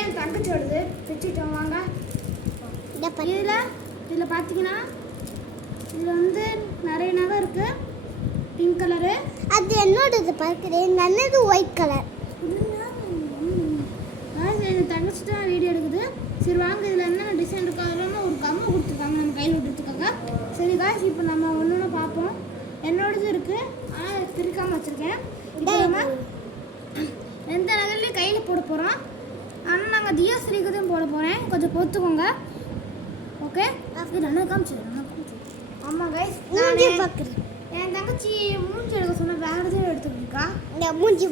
என் தங்கச்சியோடது பிச்சுட்டோம் வாங்க. இதில் பார்த்தீங்கன்னா இதில் வந்து நிறைய நகை இருக்குது. பிங்க் கலரு அது என்னோடது பார்க்குறேன். எங்கள் அண்ணது ஒயிட் கலர். என் தங்கச்சி தான் வீடியோ எடுக்குது. சரி வாங்க, இதில் என்னென்ன டிசைன் இருக்கோ அதெல்லாம் ஒரு கம்மை கொடுத்துருக்காங்க, நம்ம கையில் விட்டுருக்காங்க. சரி காய்ஸ், இப்போ நம்ம ஒன்று ஒன்று பார்ப்போம். என்னோடது இருக்குது, ஆனால் பிரிக்காமல் வச்சுருக்கேன். இப்போ நம்ம எந்த நகையிலையும் கையில் போட போகிறோம். ஆனால் நாங்கள் தியாஸ்ரீக்கு தான் போட போகிறேன், கொஞ்சம் பொறுத்துக்கோங்க. ஓகே, இது நல்லா காமிச்சு. ஆமாம் கைஸ், மூஞ்சி பார்க்குறேன். என் தங்கச்சி மூஞ்சி எடுக்க சொன்னால் வேறு எதுவும் எடுத்துக்கிட்டு இருக்கா. மூஞ்சி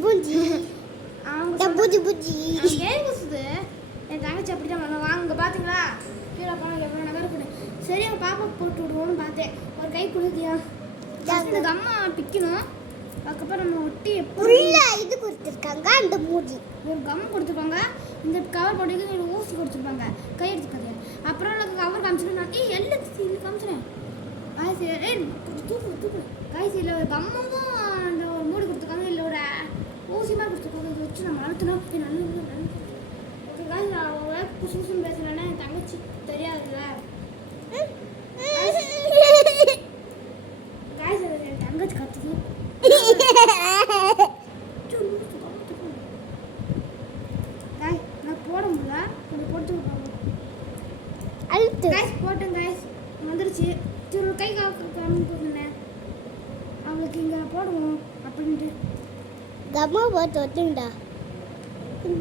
அவங்க பூஜி பூஜி கேள்விசுது. என் தங்கச்சி அப்படி தான் பண்ணுவோம். வாங்க பார்த்தீங்களா, கீழே போனால் எவ்வளோ நகை இருக்குது. சரி அவன் பாப்பா போட்டு விடுவோன்னு பார்த்தேன். ஒரு கை கொடுத்தியா, இந்த அம்மா பிக்கணும். அதுக்கப்புறம் நம்ம ஒட்டி உள்ள இது கொடுத்துருக்காங்க. அந்த மூஞ்சி ஒரு கம் கொடுத்துருப்பாங்க. இந்த கவர் போட்டு ஊசி கொடுத்துருப்பாங்க. கை எடுத்துக்காது. அப்புறம் எனக்கு கவர் காமிச்சிட்டு நான் எல்லாம் சீல் காமிச்சினேன். தூக்கு காய்ச்சியில் ஒரு கம்மும் அந்த ஒரு மூடி கொடுத்துருக்காங்க. இல்லை ஒரு ஊசி மாதிரி கொடுத்துருக்காங்க. இதை வச்சு நம்ம அழுத்தணும். நல்ல ஓகே காய்ச்சி, நான் புதுசு புதுசுன்னு பேசுகிறேன்னா என் தங்கச்சி தெரியாதுல்ல. காய்ச்சி என் தங்கச்சி கத்துது. காய் நான் போட முடியல, கொஞ்சம் போட்டு அழுத்து. காய்ச்சி போட்டேன். காய்ச்சி வந்துருச்சு. சரி ஒரு கை காமிக்கிறேன் அவங்களுக்கு இங்கே போடுவோம் அப்படின்ட்டு கம்மா போட்டு ஒட்டுங்கடா.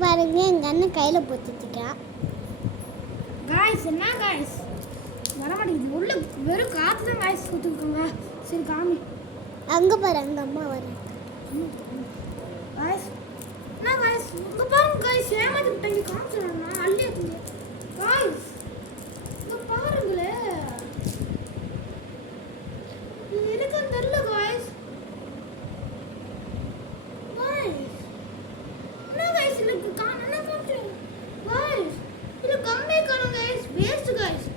பாருங்க, எங்கள் அண்ணன் கையில் போட்டுருக்கான். காய்ஸ் என்ன காய்ஸ் வர மாட்டேங்குது. உள்ள வெறும் காற்று தான் காய்ஸ் கொடுத்துருக்கோங்க. சரி காமி. அங்கே பாரு, அங்கே அம்மா வரும். காய்ஸ் என்ன காய்ஸ் இங்கே பாருங்க. காய்ஸ் ஏமாத்தி விட்டாங்க. காமிச்சிடணும்னா அள்ளி எடுத்துங்க. காய்ஸ் இங்கே பாருங்களே, இது இருக்குன்னு தெரியல. காய்ஸ் என்ன காய்ஸ் இல்லை என்ன காமிச்சிருங்க. காய்ஸ் இல்லை கம்மியே காணும். Guys waste guys.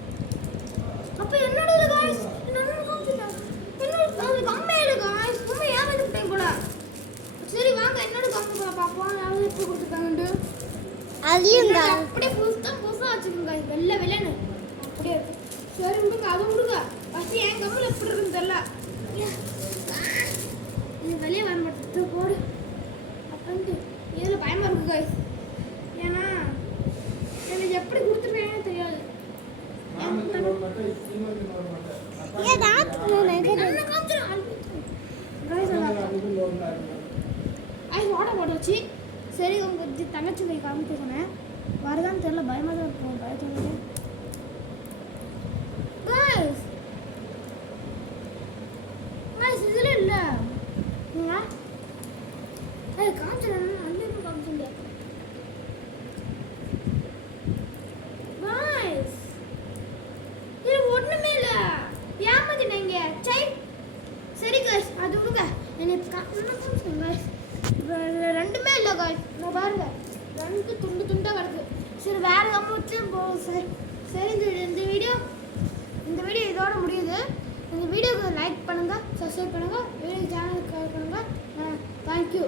அப்போ என்னோட இல்லை காய்ஸ், என்ன காமிச்சிருக்காங்க. என்னோட கம்மியே இல்லை காய்ஸ். ரொம்ப ஏமாத்தி விட்டாங்க கூட. சரி வாங்க, என்னோட கம்மி பார்ப்போம். யாரும் எப்படி கொடுத்துருக்காங்கன்ட்டு. அதையும் அப்படியே புதுசாக வச்சுக்கோங்க. வெள்ளை வெள்ளைன்னு அப்படியே இருக்கு. சரி விடுங்க, அதை விடுங்க. ஃபஸ்ட்டு என் கம்மில் எப்படி இருக்குன்னு தெரியல. இது வெளியே வர மாட்டேது. போடு அப்படின்ட்டு இதில் பயமாக இருக்கு காய்ஸ். ஏன்னா எனக்கு எப்படி கொடுத்துருக்காங்கன்னு தெரியாது. ஓட போட்டாச்சு. சரி உங்க தங்கச்சி போய் காமிக்க சொன்னேன். வரதான்னு தெரியல, பயமாக தான் இருக்கும். பயத்தோட இதில் இல்லை காமிச்சிடணும். அன்னைக்கும் காமிச்சுங்க. இது ஒன்றுமே இல்லை, ஏமாத்தினீங்க. சை சரி காய்ஸ், அது விடுங்க. எனக்கு காமிச்சுங்க. ரெண்டுமே இல்லை காய்ஸ். நான் பாருங்க, ரெண்டு துண்டு துண்டாக கிடக்கு. சரி வேறு கம்மிச்சும் போகும். சரி இந்த வீடியோ இதோட முடியுது. இந்த வீடியோக்கு லைக் பண்ணுங்கள், சப்ஸ்கிரைப் பண்ணுங்கள், வீடியோ சேனலுக்கு பண்ணுங்கள். தேங்க்யூ.